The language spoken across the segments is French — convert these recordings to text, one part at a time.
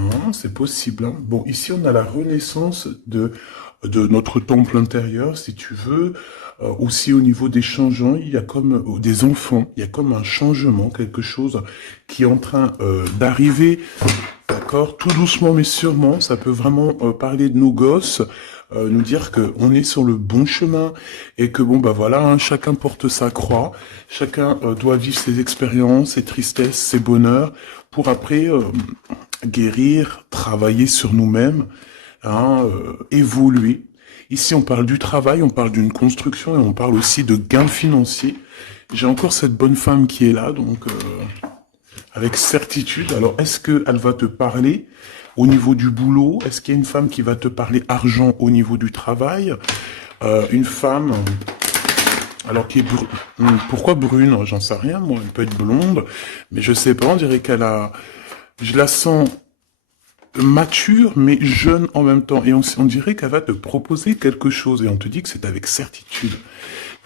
Hein, c'est possible. Hein. Bon, ici, on a la renaissance de notre temple intérieur, si tu veux. Aussi, au niveau des changements, il y a comme des enfants, il y a comme un changement, quelque chose qui est en train d'arriver. D'accord, tout doucement mais sûrement, ça peut vraiment parler de nos gosses, nous dire que on est sur le bon chemin et que bon bah voilà, hein, chacun porte sa croix, chacun doit vivre ses expériences, ses tristesses, ses bonheurs, pour après guérir, travailler sur nous-mêmes, hein, évoluer. Ici, on parle du travail, on parle d'une construction et on parle aussi de gains financiers. J'ai encore cette bonne femme qui est là, donc avec certitude. Alors, est-ce qu'elle va te parler au niveau du boulot? Est-ce qu'il y a une femme qui va te parler argent au niveau du travail? Une femme, alors qui est pourquoi brune? J'en sais rien, moi. Elle peut être blonde, mais je sais pas. On dirait qu'elle a, je la sens mature mais jeune en même temps. Et on dirait qu'elle va te proposer quelque chose. Et on te dit que c'est avec certitude.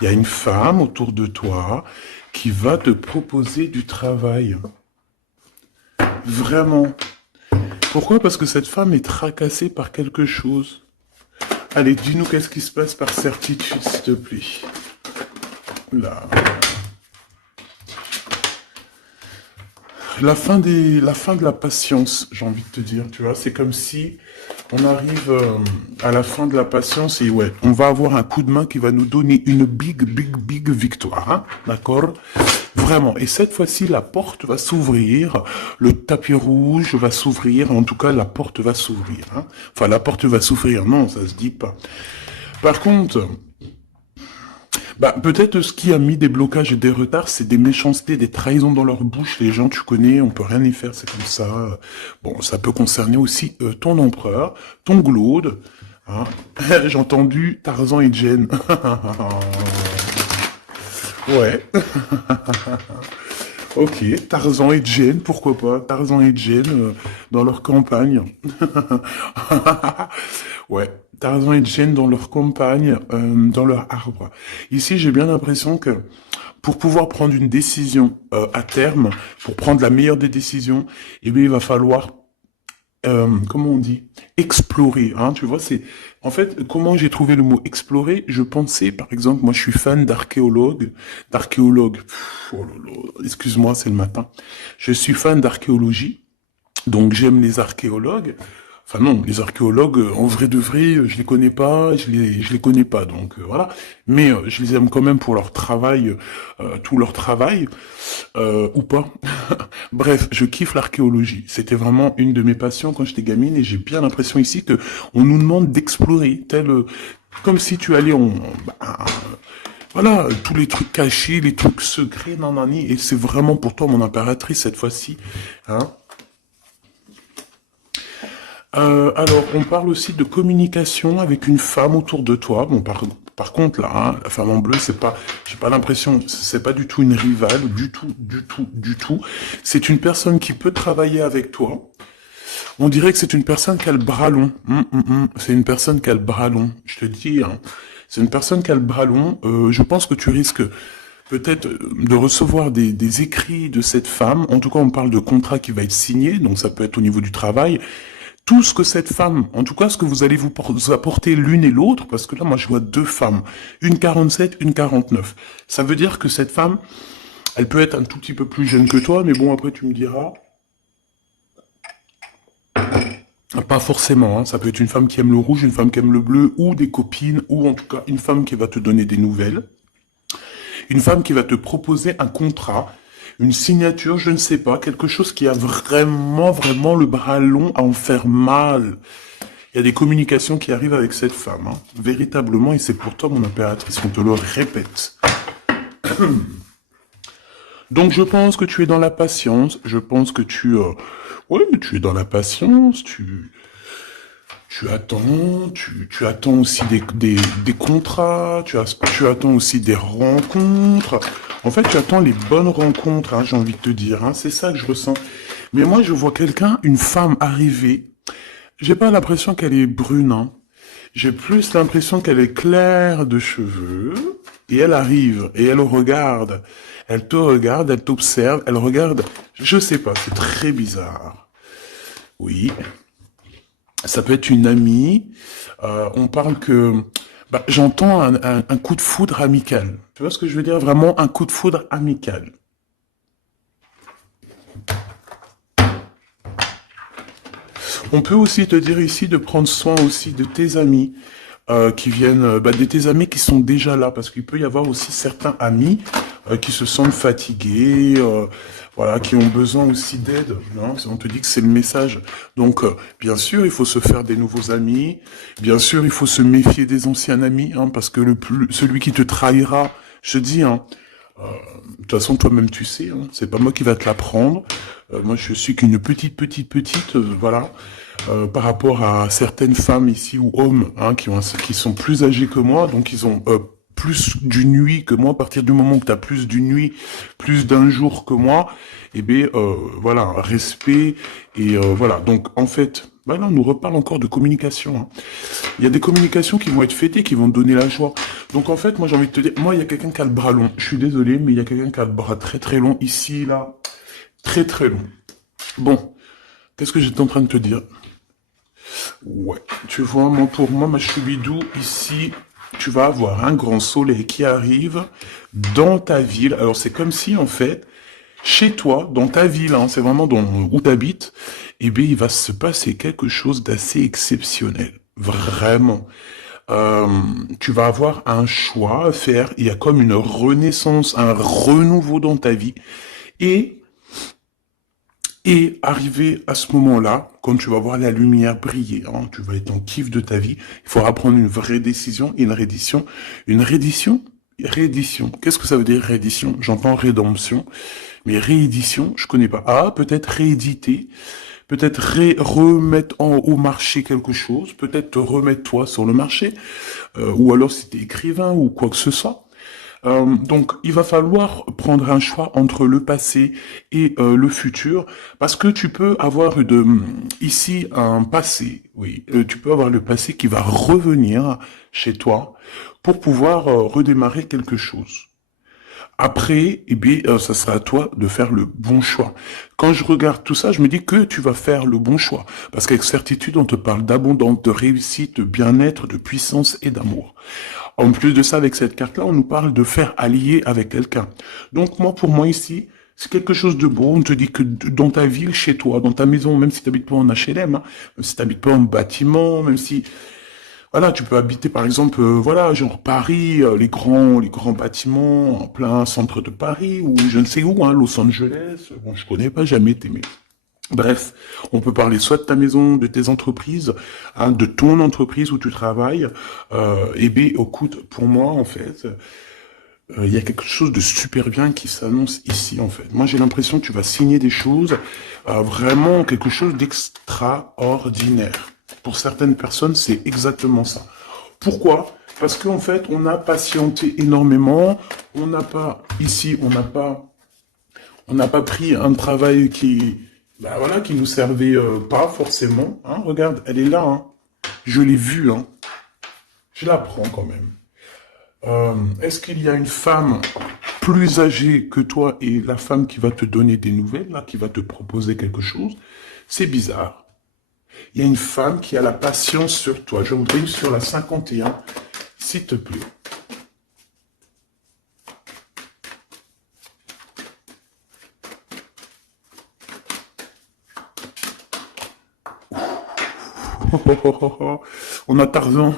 Il y a une femme autour de toi qui va te proposer du travail. Vraiment. Pourquoi? Parce que cette femme est tracassée par quelque chose. Allez, dis-nous qu'est-ce qui se passe par certitude, s'il te plaît. Là. La fin de la patience, j'ai envie de te dire, tu vois. C'est comme si on arrive à la fin de la patience et ouais, on va avoir un coup de main qui va nous donner une big victoire, hein, d'accord? Vraiment. Et cette fois-ci, la porte va s'ouvrir, le tapis rouge va s'ouvrir, en tout cas, la porte va s'ouvrir, hein. Enfin, la porte va s'ouvrir, non, ça se dit pas. Par contre, bah, peut-être ce qui a mis des blocages et des retards, c'est des méchancetés, des trahisons dans leur bouche. Les gens, tu connais, on peut rien y faire, c'est comme ça. Bon, ça peut concerner aussi ton empereur, ton glaude. Hein. J'ai entendu Tarzan et Jane. Ouais. Ok, Tarzan et Jane, pourquoi pas? Tarzan et Jane dans leur campagne. Ouais, Tarzan et Jane dans leur campagne, dans leur arbre. Ici, j'ai bien l'impression que pour pouvoir prendre une décision à terme, pour prendre la meilleure des décisions, eh bien, il va falloir comment on dit, explorer, hein, tu vois, c'est, en fait, comment j'ai trouvé le mot explorer, je pensais, par exemple, moi je suis fan d'archéologue, oh là là, excuse-moi, c'est le matin, je suis fan d'archéologie, donc j'aime les archéologues. Enfin non, les archéologues, en vrai de vrai, je les connais pas, je les connais pas, donc voilà. Mais je les aime quand même pour leur travail, tout leur travail, ou pas. Bref, je kiffe l'archéologie. C'était vraiment une de mes passions quand j'étais gamine, et j'ai bien l'impression ici que on nous demande d'explorer, tel, comme si tu allais bah, voilà, tous les trucs cachés, les trucs secrets, nanani, et c'est vraiment pour toi mon impératrice cette fois-ci, hein. Alors, on parle aussi de communication avec une femme autour de toi. Bon, par contre, là, hein, la femme en bleu, c'est pas, j'ai pas l'impression, c'est pas du tout une rivale, du tout. C'est une personne qui peut travailler avec toi. On dirait que c'est une personne qui a le bras long. C'est une personne qui a le bras long. Je te dis, hein, c'est une personne qui a le bras long. Je pense que tu risques peut-être de recevoir des écrits de cette femme. En tout cas, on parle de contrat qui va être signé, donc ça peut être au niveau du travail. Tout ce que cette femme, en tout cas ce que vous allez vous apporter l'une et l'autre, parce que là moi je vois deux femmes, une 47, une 49. Ça veut dire que cette femme, elle peut être un tout petit peu plus jeune que toi, mais bon après tu me diras, pas forcément, hein. Ça peut être une femme qui aime le rouge, une femme qui aime le bleu, ou des copines, ou en tout cas une femme qui va te donner des nouvelles, une femme qui va te proposer un contrat, une signature, je ne sais pas, quelque chose qui a vraiment le bras long à en faire mal. Il y a des communications qui arrivent avec cette femme, hein, véritablement, et c'est pour toi, mon impératrice, on te le répète. Donc je pense que tu es dans la patience, je pense que ouais, tu es dans la patience, tu attends, tu attends aussi des contrats, tu attends aussi des rencontres. En fait, tu attends les bonnes rencontres, hein, j'ai envie de te dire, hein, c'est ça que je ressens. Mais moi, je vois quelqu'un, une femme arriver. J'ai pas l'impression qu'elle est brune, hein. J'ai plus l'impression qu'elle est claire de cheveux. Et elle arrive, et elle regarde. Elle te regarde, elle t'observe, elle regarde. Je sais pas, c'est très bizarre. Oui. Ça peut être une amie. On parle que... Bah, j'entends un coup de foudre amical. Tu vois ce que je veux dire? Vraiment un coup de foudre amical. On peut aussi te dire ici de prendre soin aussi de tes amis qui viennent, de tes amis qui sont déjà là, parce qu'il peut y avoir aussi certains amis qui se sentent fatigués, voilà, qui ont besoin aussi d'aide. Hein. On te dit que c'est le message. Donc, bien sûr, il faut se faire des nouveaux amis. Bien sûr, il faut se méfier des anciens amis, hein, parce que celui qui te trahira, je te dis, hein, de toute façon, toi-même, tu sais, hein, c'est pas moi qui va te l'apprendre. Moi, je suis qu'une petite, voilà, par rapport à certaines femmes ici ou hommes hein, qui sont plus âgés que moi, donc ils ont plus d'une nuit que moi. À partir du moment que tu as plus d'une nuit, plus d'un jour que moi, eh bien, voilà, respect et voilà. Donc, en fait, bah là, on nous reparle encore de communication. Hein. Il y a des communications qui vont être fêtées, qui vont te donner la joie. Donc en fait, moi j'ai envie de te dire, moi il y a quelqu'un qui a le bras long. Je suis désolé, mais il y a quelqu'un qui a le bras très long ici, là, très long. Bon, qu'est-ce que j'étais en train de te dire? Ouais, tu vois, moi pour moi, ma choubidou, ici, tu vas avoir un grand soleil qui arrive dans ta ville. Alors c'est comme si en fait, chez toi, dans ta ville, hein, c'est vraiment où tu habites, eh bien il va se passer quelque chose d'assez exceptionnel. Vraiment. Euh, Tu vas avoir un choix à faire. Il y a comme une renaissance, un renouveau dans ta vie. Et, et arrivé à ce moment-là, quand tu vas voir la lumière briller, hein, tu vas être en kiff de ta vie, il faudra prendre une vraie décision et une reddition. Une reddition? Réédition. Qu'est-ce que ça veut dire réédition? J'entends rédemption, mais réédition, je connais pas. Ah, peut-être rééditer, peut-être remettre au marché quelque chose, peut-être te remettre toi sur le marché, ou alors si t'es écrivain ou quoi que ce soit. Donc, il va falloir prendre un choix entre le passé et le futur, parce que tu peux avoir ici un passé, oui, tu peux avoir le passé qui va revenir chez toi pour pouvoir redémarrer quelque chose. Après, eh bien, ça sera à toi de faire le bon choix. Quand je regarde tout ça, je me dis que tu vas faire le bon choix. Parce qu'avec certitude, on te parle d'abondance, de réussite, de bien-être, de puissance et d'amour. En plus de ça, avec cette carte-là, on nous parle de faire allier avec quelqu'un. Donc moi, pour moi ici, c'est quelque chose de beau. On te dit que dans ta ville, chez toi, dans ta maison, même si tu n'habites pas en HLM, hein, même si tu n'habites pas en bâtiment, même si voilà, tu peux habiter par exemple, voilà, genre Paris, les grands bâtiments en plein centre de Paris ou je ne sais où, hein, Los Angeles. Bon, je connais pas, jamais été, mais bref, on peut parler soit de ta maison, de tes entreprises, hein, de ton entreprise où tu travailles. Et bien, écoute, pour moi, en fait, il y a quelque chose de super bien qui s'annonce ici, en fait. Moi, j'ai l'impression que tu vas signer des choses, vraiment quelque chose d'extraordinaire. Pour certaines personnes, c'est exactement ça. Pourquoi? Parce qu'en fait, on a patienté énormément. On n'a pas, ici, on n'a pas pris un travail voilà, qui nous servait pas forcément. Hein, regarde, elle est là. Hein. Je l'ai vue. Hein. Je la prends quand même. Est-ce qu'il y a une femme plus âgée que toi et la femme qui va te donner des nouvelles, là, qui va te proposer quelque chose? C'est bizarre. Il y a une femme qui a la patience sur toi. Je voudrais sur la 51, s'il te plaît. On a Tarzan,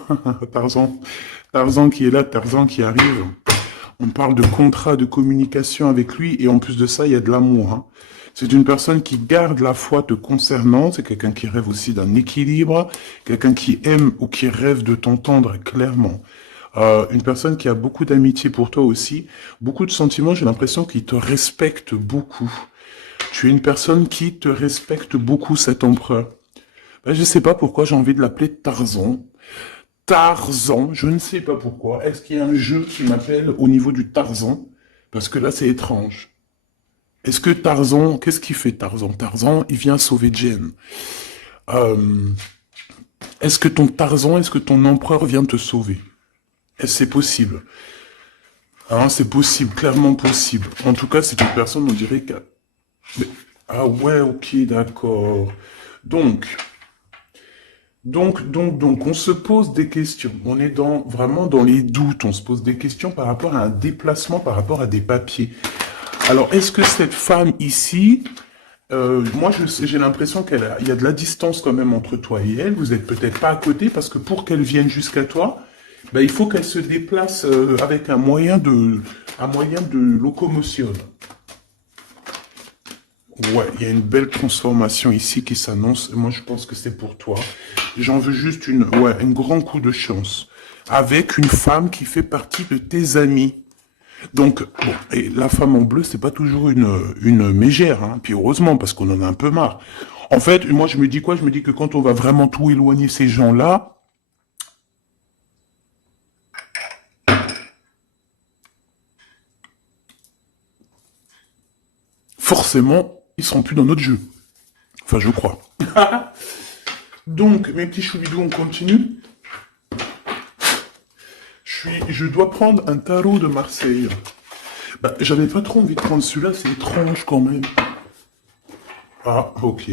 Tarzan qui est là, Tarzan qui arrive. On parle de contrat de communication avec lui et en plus de ça, il y a de l'amour. Hein. C'est une personne qui garde la foi te concernant, c'est quelqu'un qui rêve aussi d'un équilibre, quelqu'un qui aime ou qui rêve de t'entendre clairement. Une personne qui a beaucoup d'amitié pour toi aussi, beaucoup de sentiments, j'ai l'impression qu'il te respecte beaucoup. Tu es une personne qui te respecte beaucoup, cet empereur. Ben, je sais pas pourquoi j'ai envie de l'appeler Tarzan. Tarzan, je ne sais pas pourquoi. Est-ce qu'il y a un jeu qui m'appelle au niveau du Tarzan? Parce que là, c'est étrange. Est-ce que Tarzan, qu'est-ce qu'il fait Tarzan? Tarzan, il vient sauver Jen. Euh, est-ce que ton Tarzan, est-ce que ton empereur vient te sauver? Est-ce que c'est possible? Hein, c'est possible, clairement possible. En tout cas, c'est une personne, on dirait que... Mais- ah ouais, ok, d'accord. Donc, on se pose des questions. On est vraiment dans les doutes. On se pose des questions par rapport à un déplacement, par rapport à des papiers. Alors, est-ce que cette femme ici, moi, j'ai l'impression il y a de la distance quand même entre toi et elle. Vous êtes peut-être pas à côté parce que pour qu'elle vienne jusqu'à toi, ben, il faut qu'elle se déplace avec un moyen de locomotion. Ouais, il y a une belle transformation ici qui s'annonce. Moi, je pense que c'est pour toi. J'en veux juste un grand coup de chance. Avec une femme qui fait partie de tes amis. Donc, bon, et la femme en bleu, c'est pas toujours une mégère, hein. Puis heureusement, parce qu'on en a un peu marre. En fait, moi, je me dis quoi? Je me dis que quand on va vraiment tout éloigner ces gens-là, forcément, ils seront plus dans notre jeu. Enfin, je crois. Donc, mes petits choubidous, on continue. Je dois prendre un tarot de Marseille. Bah, j'avais pas trop envie de prendre celui-là, c'est étrange quand même. Ah, ok.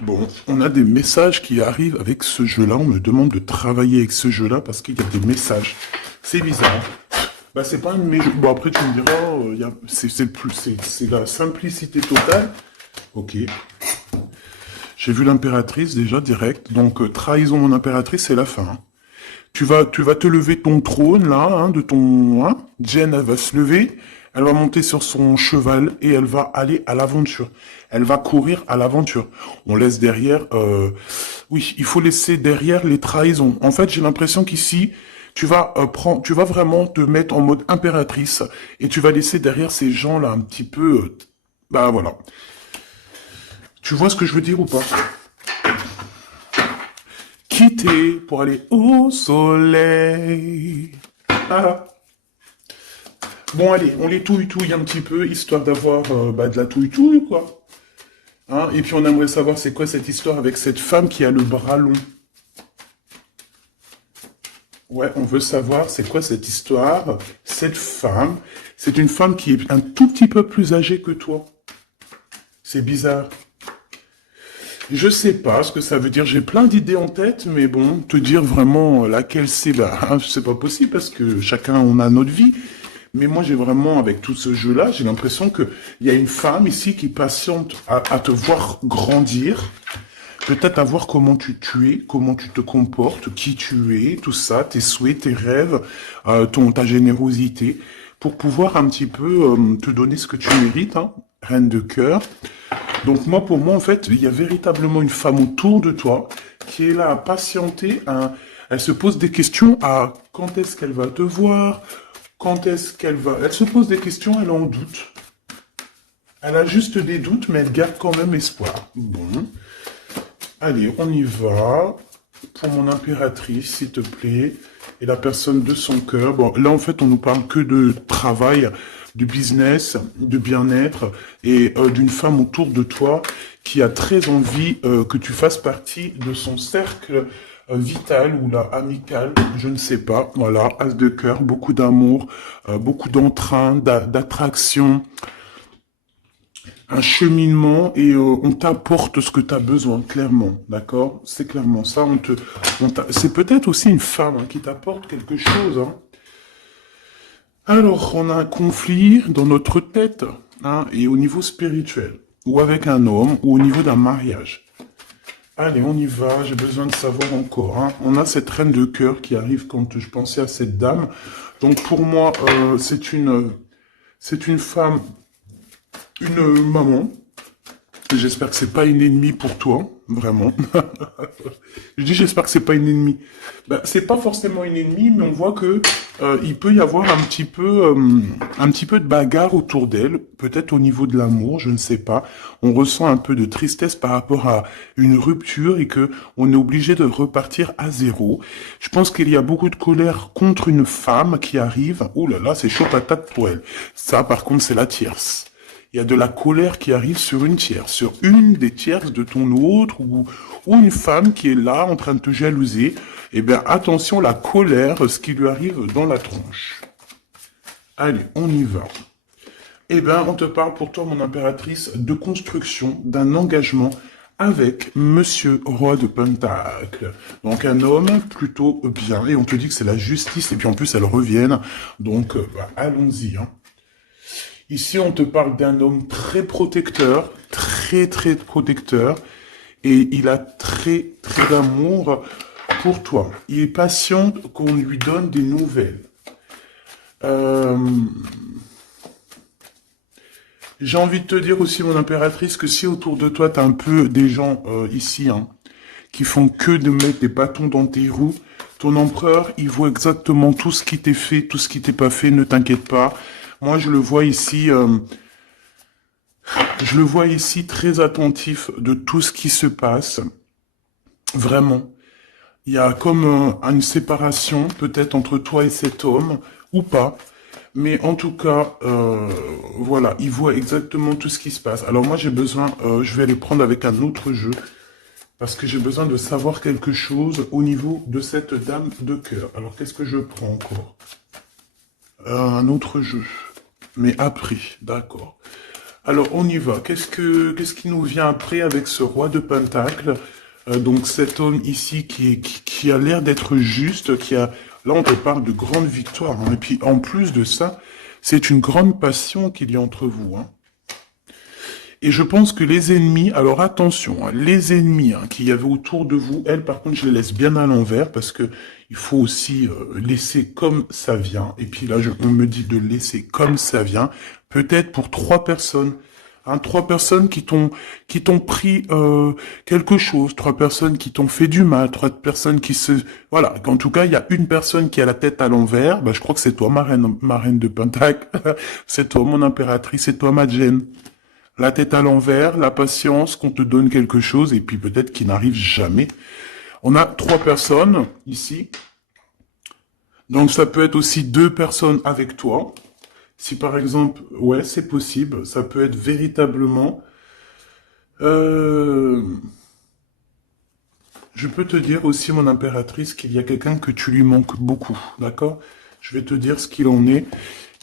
Bon, on a des messages qui arrivent avec ce jeu-là. On me demande de travailler avec ce jeu-là parce qu'il y a des messages. C'est bizarre. Bah, c'est pas un de mes jeux. Bon, après, tu me diras, c'est la simplicité totale. Ok. J'ai vu l'impératrice déjà direct. Donc, trahison mon impératrice, c'est la fin. Hein. Tu vas te lever de ton trône, là, hein, de ton... Hein. Jen, elle va se lever, elle va monter sur son cheval et elle va aller à l'aventure. Elle va courir à l'aventure. On laisse derrière... Oui, il faut laisser derrière les trahisons. En fait, j'ai l'impression qu'ici, tu vas vraiment te mettre en mode impératrice et tu vas laisser derrière ces gens-là un petit peu... bah voilà. Tu vois ce que je veux dire ou pas? Quitter pour aller au soleil. Ah. Bon, allez, on les touille-touille un petit peu, histoire d'avoir de la touille-touille, quoi. Hein, et puis on aimerait savoir c'est quoi cette histoire avec cette femme qui a le bras long. Ouais, on veut savoir c'est quoi cette histoire. Cette femme, c'est une femme qui est un tout petit peu plus âgée que toi. C'est bizarre. Je sais pas ce que ça veut dire. J'ai plein d'idées en tête, mais bon, te dire vraiment laquelle c'est, bah, c'est pas possible parce que chacun on a notre vie. Mais moi, j'ai vraiment, avec tout ce jeu-là, j'ai l'impression que il y a une femme ici qui patiente à te voir grandir, peut-être à voir comment tu es, comment tu te comportes, qui tu es, tout ça, tes souhaits, tes rêves, ta générosité, pour pouvoir un petit peu te donner ce que tu mérites, hein, reine de cœur. Donc moi, pour moi, en fait, il y a véritablement une femme autour de toi qui est là à patienter. Elle se pose des questions à quand est-ce qu'elle va te voir, quand est-ce qu'elle va... Elle se pose des questions, elle en doute. Elle a juste des doutes, mais elle garde quand même espoir. Bon. Allez, on y va. Pour mon impératrice, s'il te plaît. Et la personne de son cœur. Bon, là, en fait, on nous parle que de travail, de business, de bien-être et d'une femme autour de toi qui a très envie que tu fasses partie de son cercle vital ou là amical, je ne sais pas. Voilà, as de cœur, beaucoup d'amour, beaucoup d'entrain, d'attraction, un cheminement et on t'apporte ce que tu as besoin, clairement, d'accord? C'est clairement ça. C'est peut-être aussi une femme hein, qui t'apporte quelque chose. Hein. Alors, on a un conflit dans notre tête hein, et au niveau spirituel, ou avec un homme, ou au niveau d'un mariage. Allez, on y va, j'ai besoin de savoir encore. Hein. On a cette reine de cœur qui arrive quand je pensais à cette dame. Donc pour moi, c'est une femme, une maman. J'espère que c'est pas une ennemie pour toi, vraiment. Je dis j'espère que c'est pas une ennemie. Ben, c'est pas forcément une ennemie, mais on voit que il peut y avoir un petit peu de bagarre autour d'elle, peut-être au niveau de l'amour, je ne sais pas. On ressent un peu de tristesse par rapport à une rupture et que on est obligé de repartir à zéro. Je pense qu'il y a beaucoup de colère contre une femme qui arrive. Ouh là là, c'est chaud patate pour elle. Ça, par contre, c'est la tierce. Il y a de la colère qui arrive sur une tierce, sur une des tierces de ton autre, ou une femme qui est là en train de te jalouser. Eh bien, attention, la colère, ce qui lui arrive dans la tronche. Allez, on y va. Eh bien, on te parle pour toi, mon impératrice, de construction, d'un engagement avec Monsieur Roi de Pentacle. Donc un homme plutôt bien, et on te dit que c'est la justice, et puis en plus elles reviennent, donc allons-y. Hein. Ici on te parle d'un homme très protecteur, très protecteur, et il a très d'amour pour toi. Il est patient qu'on lui donne des nouvelles. J'ai envie de te dire aussi, mon impératrice, que si autour de toi, tu as un peu des gens ici, hein, qui font que de mettre des bâtons dans tes roues, ton empereur, il voit exactement tout ce qui t'est fait, tout ce qui t'est pas fait, ne t'inquiète pas. Moi, je le vois ici très attentif de tout ce qui se passe. Vraiment. Il y a comme une séparation, peut-être, entre toi et cet homme, ou pas. Mais en tout cas, voilà, il voit exactement tout ce qui se passe. Alors moi, j'ai besoin, je vais aller prendre avec un autre jeu, parce que j'ai besoin de savoir quelque chose au niveau de cette dame de cœur. Alors, qu'est-ce que je prends encore? Un autre jeu, mais après, d'accord. Alors, on y va. Qu'est-ce qui nous vient après avec ce roi de pentacle? Donc, cet homme ici qui a l'air d'être juste, là, on te parle de grande victoire. Hein. Et puis, en plus de ça, c'est une grande passion qu'il y a entre vous. Hein. Et je pense que les ennemis, alors attention, hein, les ennemis hein, qu'il y avait autour de vous, elles, par contre, je les laisse bien à l'envers parce que il faut aussi laisser comme ça vient. Et puis là, on me dit de laisser comme ça vient. Peut-être pour 3 personnes. Hein, 3 personnes qui t'ont pris quelque chose, 3 personnes qui t'ont fait du mal, 3 personnes qui se... Voilà, en tout cas, il y a une personne qui a la tête à l'envers, bah, je crois que c'est toi, ma reine de Pentacle, c'est toi, mon impératrice, c'est toi, ma Jen. La tête à l'envers, la patience, qu'on te donne quelque chose, et puis peut-être qu'il n'arrive jamais. On a 3 personnes, ici. Donc ça peut être aussi 2 personnes avec toi. Si par exemple, ouais, c'est possible, ça peut être véritablement... je peux te dire aussi, mon impératrice, qu'il y a quelqu'un que tu lui manques beaucoup, d'accord? Je vais te dire ce qu'il en est.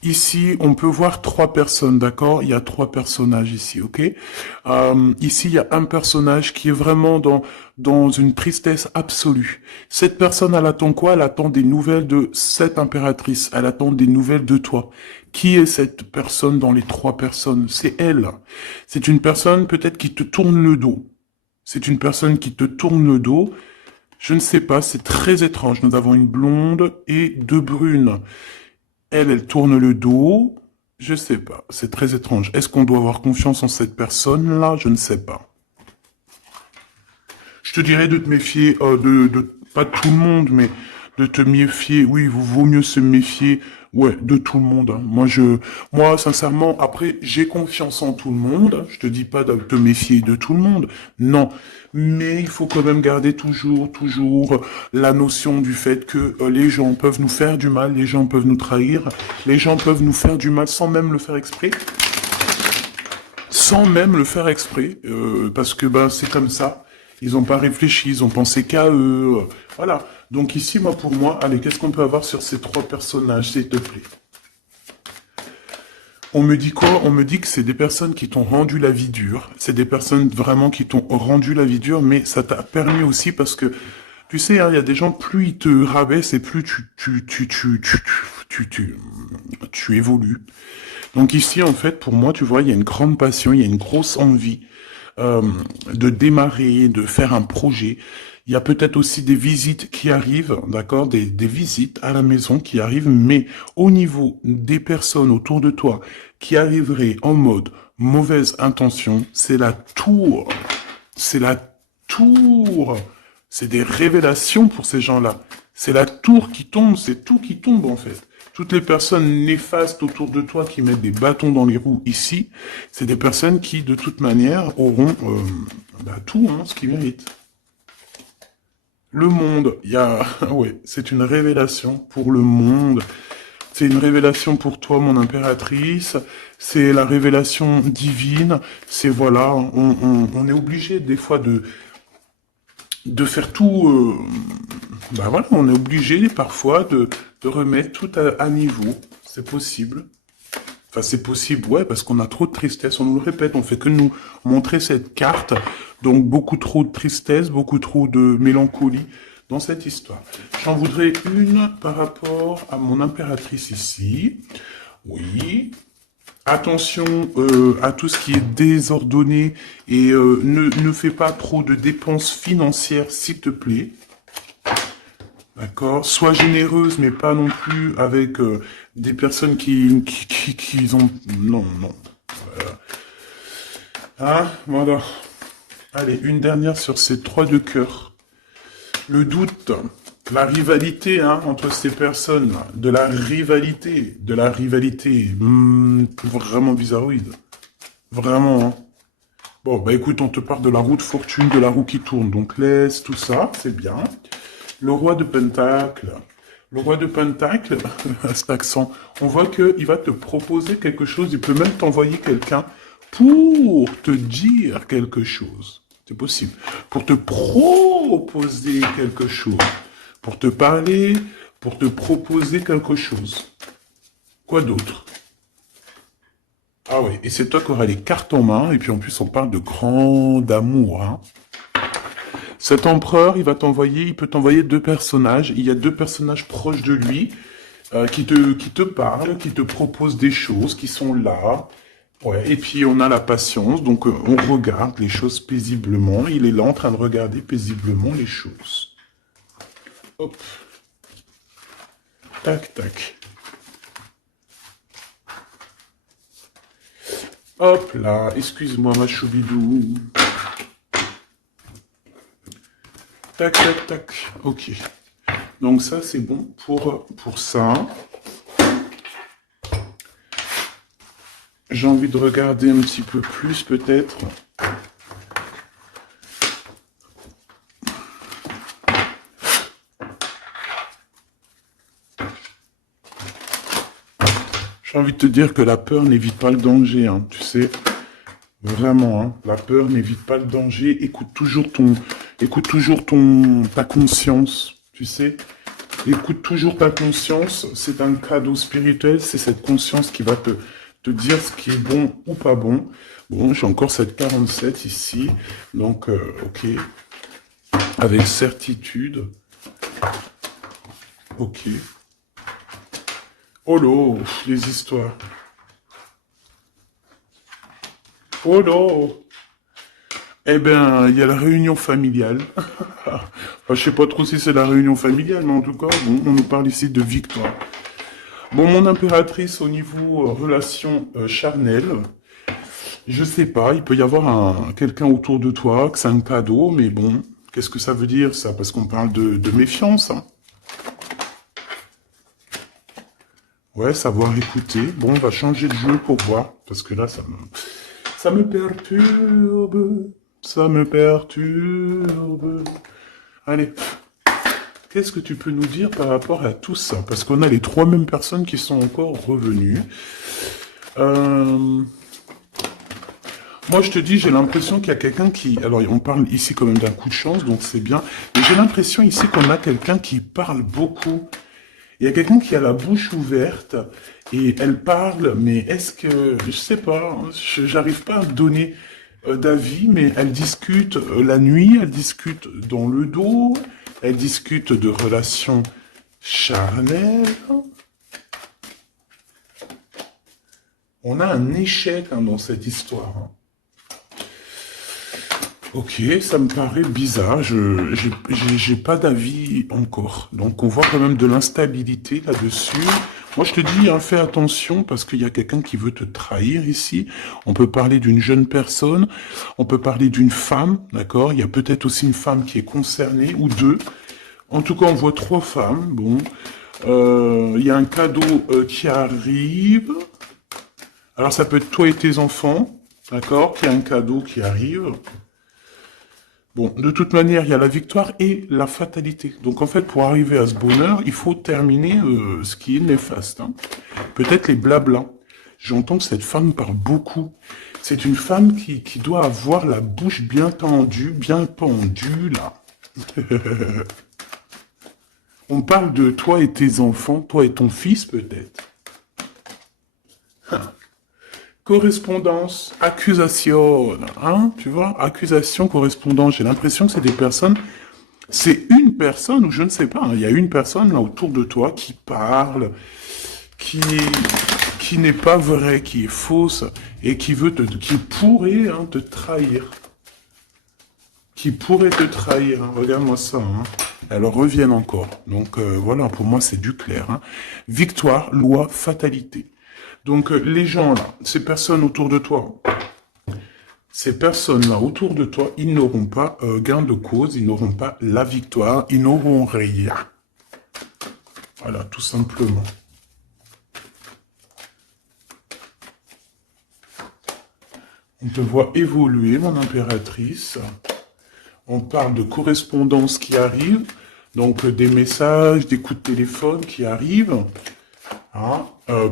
Ici, on peut voir 3 personnes, d'accord? Il y a 3 personnages ici, ok? Ici, il y a un personnage qui est vraiment dans une tristesse absolue. Cette personne, elle attend quoi? Elle attend des nouvelles de cette impératrice. Elle attend des nouvelles de toi. Qui est cette personne dans les 3 personnes? C'est elle. C'est une personne peut-être qui te tourne le dos. C'est une personne qui te tourne le dos. Je ne sais pas, c'est très étrange. Nous avons une blonde et 2 brunes. Elle tourne le dos. Je sais pas. C'est très étrange. Est-ce qu'on doit avoir confiance en cette personne-là? Je ne sais pas. Je te dirais de te méfier, pas de tout le monde, mais de te méfier. Oui, il vaut mieux se méfier, ouais, de tout le monde. Hein. Moi, sincèrement, après, j'ai confiance en tout le monde. Je te dis pas de te méfier de tout le monde. Non. Mais il faut quand même garder toujours la notion du fait que les gens peuvent nous faire du mal, les gens peuvent nous trahir, les gens peuvent nous faire du mal sans même le faire exprès. Sans même le faire exprès, parce que ben c'est comme ça. Ils n'ont pas réfléchi, ils ont pensé qu'à eux. Voilà. Donc ici, pour moi, allez, qu'est-ce qu'on peut avoir sur ces 3 personnages, s'il te plaît? On me dit quoi? On me dit que c'est des personnes qui t'ont rendu la vie dure. C'est des personnes vraiment qui t'ont rendu la vie dure, mais ça t'a permis aussi parce que, tu sais, hein, il y a des gens, plus ils te rabaissent et plus tu évolues. Donc ici, en fait, pour moi, tu vois, il y a une grande passion, il y a une grosse envie de démarrer, de faire un projet. Il y a peut-être aussi des visites qui arrivent, d'accord, des visites à la maison qui arrivent, mais au niveau des personnes autour de toi qui arriveraient en mode mauvaise intention, c'est la tour. C'est la tour. C'est des révélations pour ces gens-là. C'est la tour qui tombe, c'est tout qui tombe en fait. Toutes les personnes néfastes autour de toi qui mettent des bâtons dans les roues ici, c'est des personnes qui, de toute manière, auront tout, hein, ce qu'ils méritent. Le monde, ouais, c'est une révélation pour le monde. C'est une révélation pour toi, mon impératrice. C'est la révélation divine. C'est voilà, on est obligé des fois de faire tout. Voilà, on est obligé parfois de remettre tout à niveau. C'est possible. Enfin, c'est possible, ouais, parce qu'on a trop de tristesse. On nous le répète, on fait que nous montrer cette carte. Donc, beaucoup trop de tristesse, beaucoup trop de mélancolie dans cette histoire. J'en voudrais une par rapport à mon impératrice ici. Oui. Attention à tout ce qui est désordonné et ne fais pas trop de dépenses financières, s'il te plaît. D'accord. Sois généreuse, mais pas non plus avec des personnes qui ont... Non, non. Hein, voilà. Allez, une dernière sur ces 3 de cœur. Le doute, la rivalité entre ces personnes, de la rivalité, vraiment bizarroïde. Vraiment, hein. Bon, bah écoute, on te parle de la roue de fortune, de la roue qui tourne, donc laisse tout ça, c'est bien. Le roi de Pentacle. Le roi de Pentacle, à cet accent, on voit qu'il va te proposer quelque chose, il peut même t'envoyer quelqu'un pour te dire quelque chose. C'est possible. Pour te proposer quelque chose. Pour te parler, pour te proposer quelque chose. Quoi d'autre? Ah oui, et c'est toi qui auras les cartes en main, et puis en plus on parle de grand amour, hein. Cet empereur, il peut t'envoyer 2 personnages. Il y a 2 personnages proches de lui qui te parlent, qui te proposent des choses, qui sont là. Ouais. Et puis on a la patience, donc on regarde les choses paisiblement. Il est là en train de regarder paisiblement les choses. Hop. Tac, tac. Hop là, excuse-moi ma choubidou. Tac, tac, tac. Ok. Donc ça, c'est bon pour ça. J'ai envie de regarder un petit peu plus, peut-être. J'ai envie de te dire que la peur n'évite pas le danger, hein, tu sais. Vraiment, hein, la peur n'évite pas le danger. Écoute toujours ta conscience, tu sais. Écoute toujours ta conscience. C'est un cadeau spirituel. C'est cette conscience qui va te dire ce qui est bon ou pas bon. Bon, j'ai encore cette 47 ici. Donc, ok. Avec certitude. Ok. Oh là, les histoires. Oh là. Eh ben, il y a la réunion familiale. Enfin, je sais pas trop si c'est la réunion familiale, mais en tout cas, bon, on nous parle ici de victoire. Bon, mon impératrice, au niveau relation charnelle, je sais pas, il peut y avoir quelqu'un autour de toi, que c'est un cadeau, mais bon, qu'est-ce que ça veut dire, ça? Parce qu'on parle de méfiance, hein. Ouais, savoir écouter. Bon, on va changer de jeu pour voir, parce que là, ça me perturbe. Ça me perturbe. Allez, qu'est-ce que tu peux nous dire par rapport à tout ça? Parce qu'on a les 3 mêmes personnes qui sont encore revenues. Moi, je te dis, j'ai l'impression qu'il y a quelqu'un qui... Alors, on parle ici quand même d'un coup de chance, donc c'est bien. Mais j'ai l'impression ici qu'on a quelqu'un qui parle beaucoup. Il y a quelqu'un qui a la bouche ouverte et elle parle, mais est-ce que... Je sais pas, j'arrive pas à me donner d'avis, mais elle discute la nuit, elle discute dans le dos, elle discute de relations charnelles. On a un échec dans cette histoire, hein. Ok, ça me paraît bizarre, j'ai pas d'avis encore. Donc on voit quand même de l'instabilité là-dessus. Moi je te dis, hein, fais attention parce qu'il y a quelqu'un qui veut te trahir ici. On peut parler d'une jeune personne, on peut parler d'une femme, d'accord? Il y a peut-être aussi une femme qui est concernée, ou 2. En tout cas, on voit 3 femmes, bon. Il y a un cadeau qui arrive. Alors ça peut être toi et tes enfants, d'accord? Il y a un cadeau qui arrive. Bon, de toute manière, il y a la victoire et la fatalité. Donc en fait, pour arriver à ce bonheur, il faut terminer ce qui est néfaste, hein. Peut-être les blablas. J'entends que cette femme parle beaucoup. C'est une femme qui doit avoir la bouche bien tendue, bien pendue, là. On parle de toi et tes enfants, toi et ton fils peut-être. Correspondance, accusation, hein, tu vois, accusation, correspondance. J'ai l'impression que c'est des personnes, c'est une personne, ou je ne sais pas, hein, il y a une personne là autour de toi qui parle, qui, qui n'est pas vraie, qui est fausse, et qui pourrait hein, te trahir. Qui pourrait te trahir, hein. Regarde-moi ça, hein. Elles reviennent encore. Donc voilà, pour moi c'est du clair. Hein. Victoire, loi, fatalité. Donc les gens là, ces personnes autour de toi, ces personnes-là autour de toi, ils n'auront pas gain de cause, ils n'auront pas la victoire, ils n'auront rien. Voilà, tout simplement. On te voit évoluer, mon impératrice. On parle de correspondance qui arrive, donc des messages, des coups de téléphone qui arrivent, hein,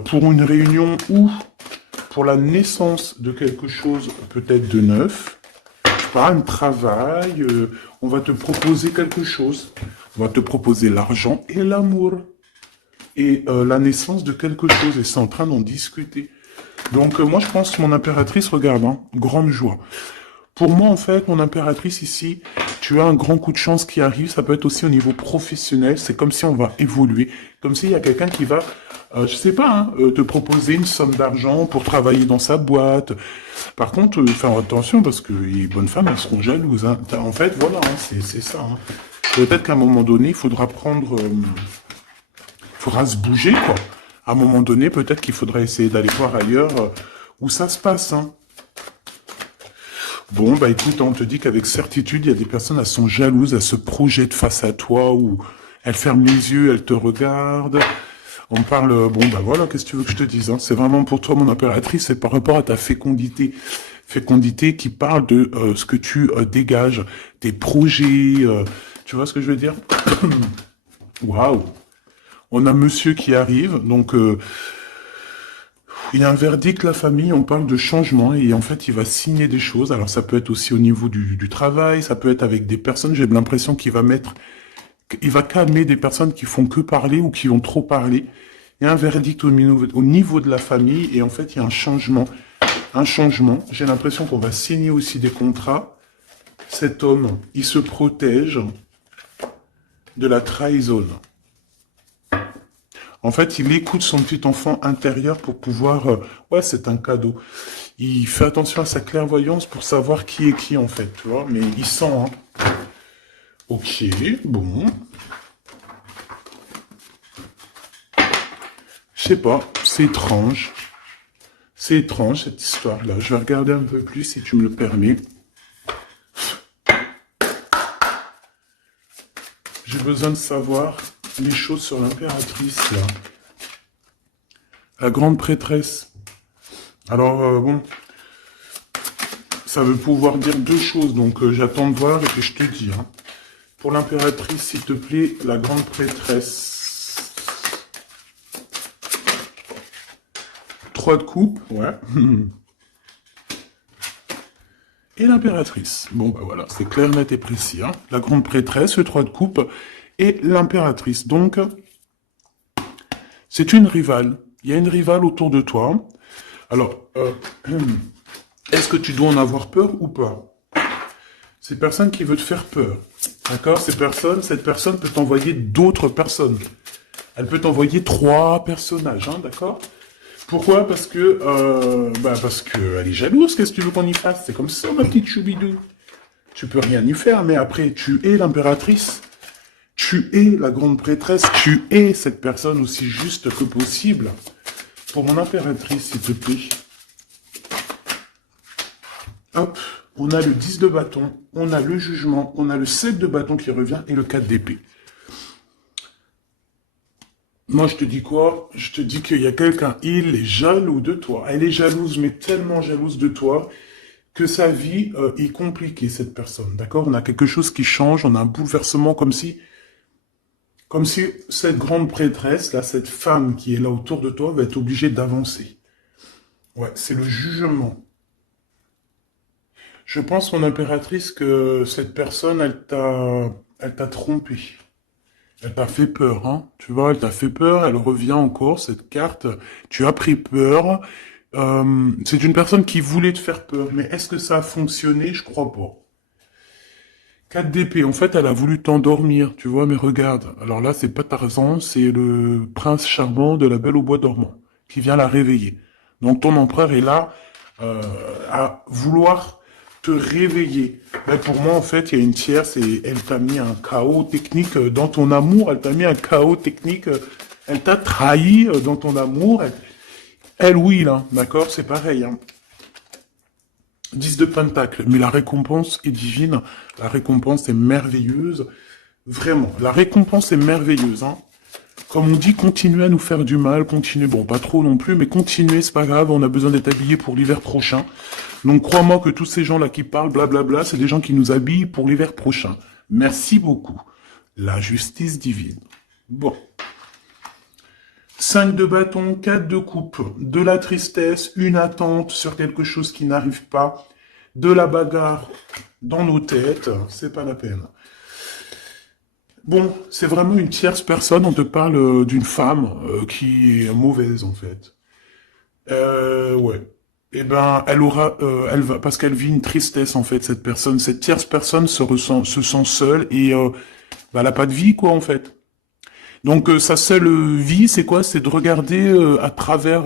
pour une réunion ou pour la naissance de quelque chose peut-être de neuf, pas un travail, on va te proposer quelque chose, on va te proposer l'argent et l'amour, et la naissance de quelque chose, et c'est en train d'en discuter. Donc moi je pense que mon impératrice, regarde, hein, grande joie. Pour moi, en fait, mon impératrice ici, tu as un grand coup de chance qui arrive. Ça peut être aussi au niveau professionnel. C'est comme si on va évoluer. Comme s'il y a quelqu'un qui va, je sais pas, hein, te proposer une somme d'argent pour travailler dans sa boîte. Par contre, faire attention parce que les bonnes femmes, elles seront jalouses. Hein. En fait, voilà, hein, c'est ça. Hein. Peut-être qu'à un moment donné, il faudra prendre... il faudra se bouger, quoi. À un moment donné, peut-être qu'il faudra essayer d'aller voir ailleurs où ça se passe, hein. Bon, bah écoute, on te dit qu'avec certitude, il y a des personnes, elles sont jalouses, elles se projettent face à toi, ou elles ferment les yeux, elles te regardent. On parle, bon, bah voilà, qu'est-ce que tu veux que je te dise, hein. C'est vraiment pour toi, mon impératrice, c'est par rapport à ta fécondité. Fécondité qui parle de ce que tu dégages, tes projets, tu vois ce que je veux dire? Waouh! On a monsieur qui arrive, donc... il y a un verdict, la famille, on parle de changement, et en fait, il va signer des choses. Alors, ça peut être aussi au niveau du travail, ça peut être avec des personnes, j'ai l'impression qu'il va il va calmer des personnes qui font que parler ou qui ont trop parlé. Il y a un verdict au niveau de la famille, et en fait, il y a un changement. Un changement. J'ai l'impression qu'on va signer aussi des contrats. Cet homme, il se protège de la trahison. En fait, il écoute son petit enfant intérieur pour pouvoir... ouais, c'est un cadeau. Il fait attention à sa clairvoyance pour savoir qui est qui, en fait, tu vois. Mais il sent, hein. Ok, bon. Je sais pas, c'est étrange. C'est étrange, cette histoire-là. Je vais regarder un peu plus, si tu me le permets. J'ai besoin de savoir les choses sur l'impératrice, là. La grande prêtresse. Alors, bon, ça veut pouvoir dire deux choses, donc j'attends de voir et puis je te dis. Hein. Pour l'impératrice, s'il te plaît, la grande prêtresse. 3 de coupe, ouais. Et l'impératrice. Bon, bah voilà, c'est clair, net et précis. Hein. La grande prêtresse, le 3 de coupe, et l'impératrice. Donc, c'est une rivale. Il y a une rivale autour de toi. Alors, est-ce que tu dois en avoir peur ou pas? C'est personne qui veut te faire peur. D'accord? Cette personne peut t'envoyer d'autres personnes. Elle peut t'envoyer 3 personnages, hein, d'accord? Pourquoi? Parce que elle est jalouse, qu'est-ce que tu veux qu'on y fasse? C'est comme ça, ma petite choubidou. Tu peux rien y faire, mais après, tu es l'impératrice. Tu es la grande prêtresse. Tu es cette personne aussi juste que possible. Pour mon impératrice, s'il te plaît. Hop, on a le 10 de bâton, on a le jugement, on a le 7 de bâton qui revient et le 4 d'épée. Moi, je te dis quoi? Je te dis qu'il y a quelqu'un, il est jaloux de toi. Elle est jalouse, mais tellement jalouse de toi que sa vie est compliquée, cette personne. D'accord? On a quelque chose qui change, on a un bouleversement comme si cette grande prêtresse, là, cette femme qui est là autour de toi, va être obligée d'avancer. Ouais, c'est le jugement. Je pense, mon impératrice, que cette personne, elle t'a trompé. Elle t'a fait peur, hein. Tu vois, elle t'a fait peur, elle revient encore, cette carte. Tu as pris peur, C'est une personne qui voulait te faire peur, mais est-ce que ça a fonctionné? Je crois pas. 4 d'épée, en fait, elle a voulu t'endormir, tu vois, mais regarde. Alors là, c'est pas Tarzan, c'est le prince charmant de la Belle au bois dormant, qui vient la réveiller. Donc ton empereur est là, à vouloir te réveiller. Ben, pour moi, en fait, il y a une tierce et elle t'a mis un chaos technique dans ton amour, elle t'a mis un chaos technique, elle t'a trahi dans ton amour. Elle, oui, là, d'accord, c'est pareil, hein. 10 de Pentacle, mais la récompense est divine, la récompense est merveilleuse, vraiment, la récompense est merveilleuse, hein. Comme on dit, continuez à nous faire du mal, continuez, bon, pas trop non plus, mais continuez, c'est pas grave, on a besoin d'être habillés pour l'hiver prochain. Donc crois-moi que tous ces gens-là qui parlent, blablabla, c'est des gens qui nous habillent pour l'hiver prochain. Merci beaucoup. La justice divine. Bon. 5 de bâton, 4 de coupe, de la tristesse, une attente sur quelque chose qui n'arrive pas, de la bagarre dans nos têtes, c'est pas la peine. Bon, c'est vraiment une tierce personne, on te parle d'une femme qui est mauvaise en fait. Ouais. Eh ben, elle va, parce qu'elle vit une tristesse en fait, cette personne, cette tierce personne se sent seule et bah, elle a pas de vie quoi en fait. Donc sa seule vie, c'est quoi? C'est de regarder à travers,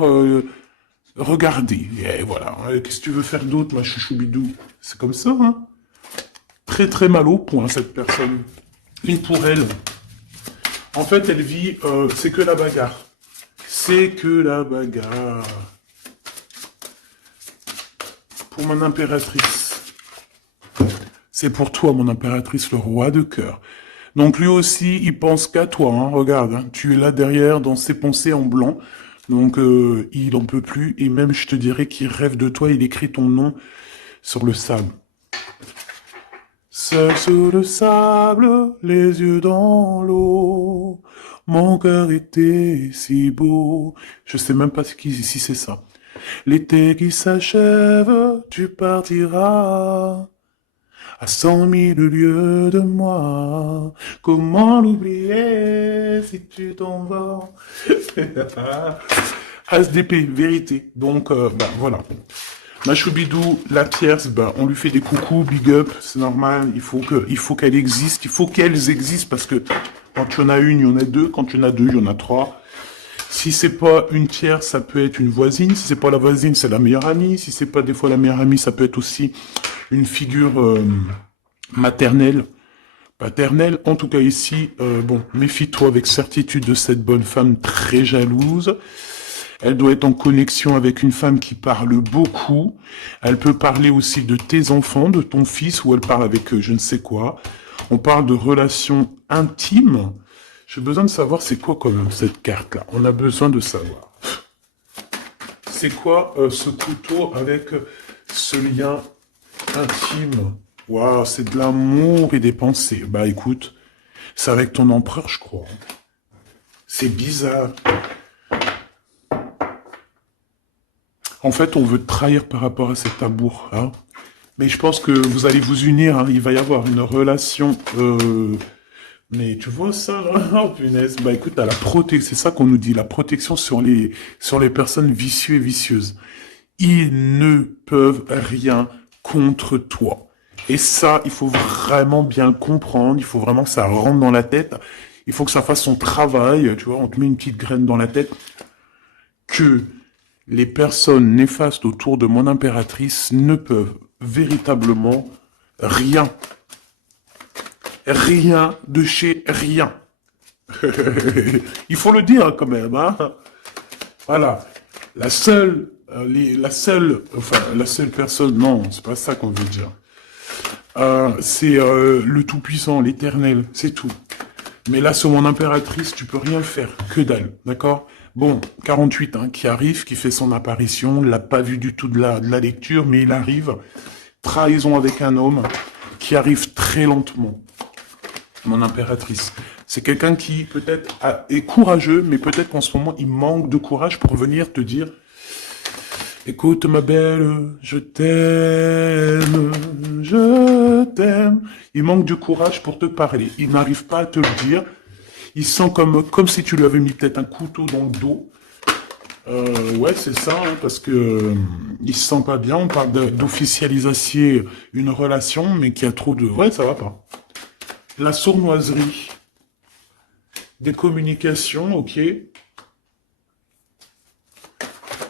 regarder. Et voilà. Qu'est-ce que tu veux faire d'autre, ma chouchoubidou? C'est comme ça, hein. Très très mal au point cette personne. Une pour elle. En fait, elle vit, c'est que la bagarre. C'est que la bagarre. Pour mon impératrice. C'est pour toi, mon impératrice, le roi de cœur. Donc lui aussi, il pense qu'à toi, hein, regarde, hein, tu es là derrière dans ses pensées en blanc, donc il en peut plus, et même je te dirais qu'il rêve de toi, il écrit ton nom sur le sable. Seul sur le sable, les yeux dans l'eau, mon cœur était si beau. Je sais même pas si c'est ça. L'été qui s'achève, tu partiras. À 100 000 lieues de moi, comment l'oublier si tu t'en vas? As d'épée, vérité. Donc, bah, voilà. Machoubidou, la tierce, bah, on lui fait des coucous, big up, c'est normal, il faut qu'elle existe, il faut qu'elles existent, parce que quand tu en as une, il y en a deux, quand tu en as deux, il y en a trois. Si c'est pas une tierce, ça peut être une voisine, si c'est pas la voisine, c'est la meilleure amie, si c'est pas des fois la meilleure amie, ça peut être aussi une figure maternelle, paternelle. En tout cas ici, bon, méfie-toi avec certitude de cette bonne femme très jalouse. Elle doit être en connexion avec une femme qui parle beaucoup. Elle peut parler aussi de tes enfants, de ton fils, ou elle parle avec je ne sais quoi. On parle de relations intimes. J'ai besoin de savoir c'est quoi quand même cette carte-là. On a besoin de savoir. C'est quoi ce couteau avec ce lien intime? Waouh, c'est de l'amour et des pensées. Bah écoute, c'est avec ton empereur, je crois. C'est bizarre. En fait, on veut te trahir par rapport à cet amour, hein. Mais je pense que vous allez vous unir, hein. Il va y avoir une relation... Mais tu vois ça, là? Oh, punaise. Bah écoute, t'as la protection, c'est ça qu'on nous dit, la protection sur les personnes vicieuses et vicieuses. Ils ne peuvent rien contre toi. Et ça, il faut vraiment bien le comprendre, il faut vraiment que ça rentre dans la tête, il faut que ça fasse son travail, tu vois, on te met une petite graine dans la tête, que les personnes néfastes autour de mon impératrice ne peuvent véritablement rien. Rien de chez rien. Il faut le dire quand même, hein. Voilà. La seule personne, non, c'est pas ça qu'on veut dire. C'est le Tout-Puissant, l'Éternel, c'est tout. Mais là, sur mon impératrice, tu peux rien faire, que dalle, d'accord? Bon, 48, hein, qui arrive, qui fait son apparition, on l'a pas vu du tout de la lecture, mais il arrive. Trahison avec un homme qui arrive très lentement. Mon impératrice. C'est quelqu'un qui peut-être est courageux, mais peut-être qu'en ce moment, il manque de courage pour venir te dire « Écoute ma belle, je t'aime, je t'aime. » Il manque de courage pour te parler. Il n'arrive pas à te le dire. Il sent comme si tu lui avais mis peut-être un couteau dans le dos. Ouais, c'est ça, hein, parce que il se sent pas bien. On parle d'officialiser une relation, mais qui a trop de... Ouais, ça va pas. La sournoiserie, des communications, ok.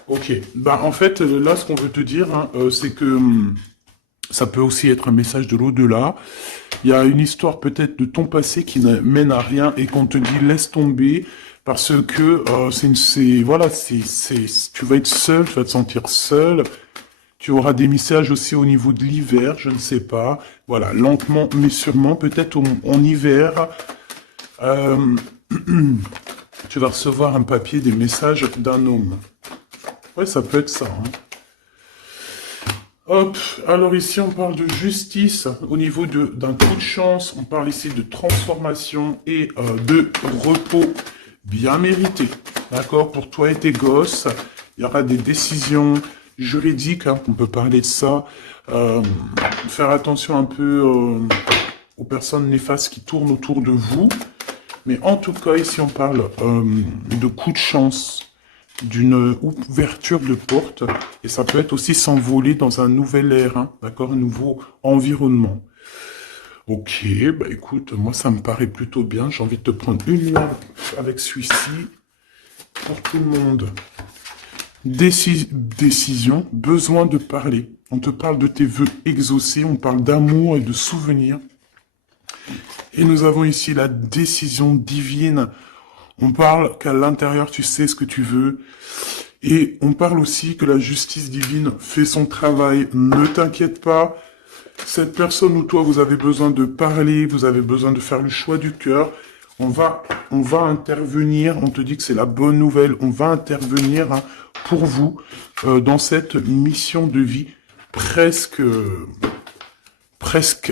Ok. Bah, en fait, là, ce qu'on veut te dire, hein, c'est que ça peut aussi être un message de l'au-delà. Il y a une histoire peut-être de ton passé qui ne mène à rien et qu'on te dit laisse tomber parce que voilà, tu vas être seul, tu vas te sentir seul. Tu auras des messages aussi au niveau de l'hiver, je ne sais pas. Voilà, lentement mais sûrement, peut-être en hiver, euh, tu vas recevoir un papier, des messages d'un homme. Ouais, ça peut être ça, hein. Hop, alors ici on parle de justice au niveau d'un coup de chance, on parle ici de transformation et de repos bien mérité. D'accord, pour toi et tes gosses, il y aura des décisions juridiques, hein, on peut parler de ça. Faire attention un peu aux personnes néfastes qui tournent autour de vous. Mais en tout cas, ici on parle de coup de chance, d'une ouverture de porte, et ça peut être aussi s'envoler dans un nouvel air, hein, d'accord, un nouveau environnement. Ok, bah écoute, moi ça me paraît plutôt bien, j'ai envie de te prendre une lampe avec celui-ci, pour tout le monde. Décision, besoin de parler. On te parle de tes vœux exaucés, on parle d'amour et de souvenirs. Et nous avons ici la décision divine. On parle qu'à l'intérieur, tu sais ce que tu veux. Et on parle aussi que la justice divine fait son travail. Ne t'inquiète pas. Cette personne ou toi, vous avez besoin de parler, vous avez besoin de faire le choix du cœur. On va intervenir. On te dit que c'est la bonne nouvelle. On va intervenir, hein, pour vous dans cette mission de vie presque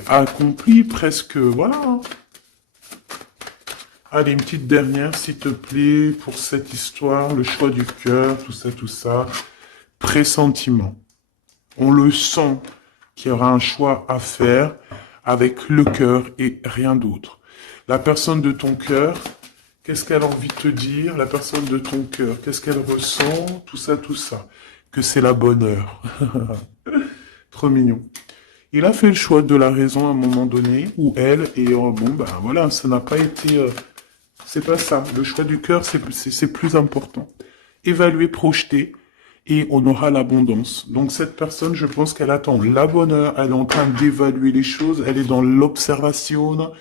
accomplie, presque voilà, hein. Allez, une petite dernière, s'il te plaît, pour cette histoire, le choix du cœur, tout ça, tout ça. Pressentiment. On le sent qu'il y aura un choix à faire avec le cœur et rien d'autre. La personne de ton cœur, qu'est-ce qu'elle a envie de te dire? La personne de ton cœur, qu'est-ce qu'elle ressent? Tout ça, tout ça. Que c'est la bonne heure. Trop mignon. Il a fait le choix de la raison à un moment donné, ou elle, et bon, ben voilà, ça n'a pas été... c'est pas ça. Le choix du cœur, c'est plus important. Évaluer, projeter, et on aura l'abondance. Donc cette personne, je pense qu'elle attend la bonne heure, elle est en train d'évaluer les choses, elle est dans l'observation,